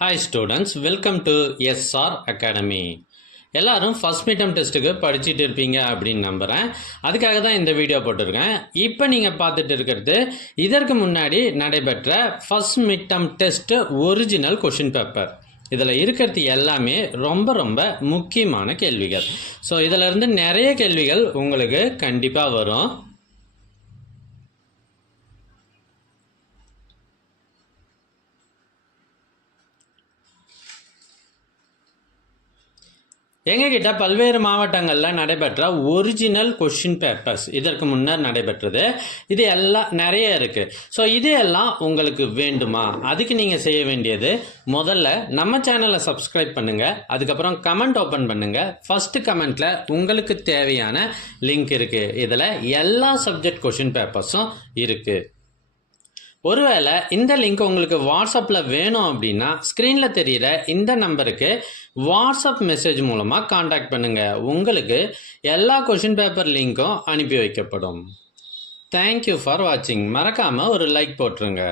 Hi students, welcome to SR academy. எல்லாரும் first midterm டெஸ்ட்டுக்கு படிச்சுட்டு இருப்பீங்க அப்படின்னு நம்புகிறேன். அதுக்காக தான் இந்த வீடியோ போட்டிருக்கேன். இப்போ நீங்கள் பார்த்துட்டு இருக்கிறது இதற்கு முன்னாடி நடைபெற்ற first midterm test original question paper. இதில் இருக்கிறது எல்லாமே ரொம்ப ரொம்ப முக்கியமான கேள்விகள். ஸோ இதிலிருந்து நிறைய கேள்விகள் உங்களுக்கு கண்டிப்பாக வரும். எங்ககிட்ட பல்வேறு மாவட்டங்களில் நடைபெற்ற ஒரிஜினல் கொஷின் பேப்பர்ஸ் இதற்கு முன்னர் நடைபெற்றது. இது எல்லாம் நிறைய இருக்குது. ஸோ இது எல்லாம் உங்களுக்கு வேண்டுமா? அதுக்கு நீங்கள் செய்ய வேண்டியது, முதல்ல நம்ம சேனலை சப்ஸ்கிரைப் பண்ணுங்கள். அதுக்கப்புறம் கமெண்ட் ஓப்பன் பண்ணுங்கள். ஃபஸ்ட்டு கமெண்ட்டில் உங்களுக்கு தேவையான லிங்க் இருக்குது. இதில் எல்லா சப்ஜெக்ட் கொஷின் பேப்பர்ஸும் இருக்குது. ஒருவேளை இந்த லிங்க் உங்களுக்கு வாட்ஸ்அப்பில் வேணும் அப்படின்னா ஸ்க்ரீனில் தெரிகிற இந்த நம்பருக்கு வாட்ஸ்அப் மெசேஜ் மூலமாக காண்டாக்ட் பண்ணுங்கள். உங்களுக்கு எல்லா கொஷின் பேப்பர் லிங்க்கும் அனுப்பி வைக்கப்படும். தேங்க்யூ ஃபார் வாட்சிங். மறக்காமல் ஒரு லைக் போட்டுருங்க.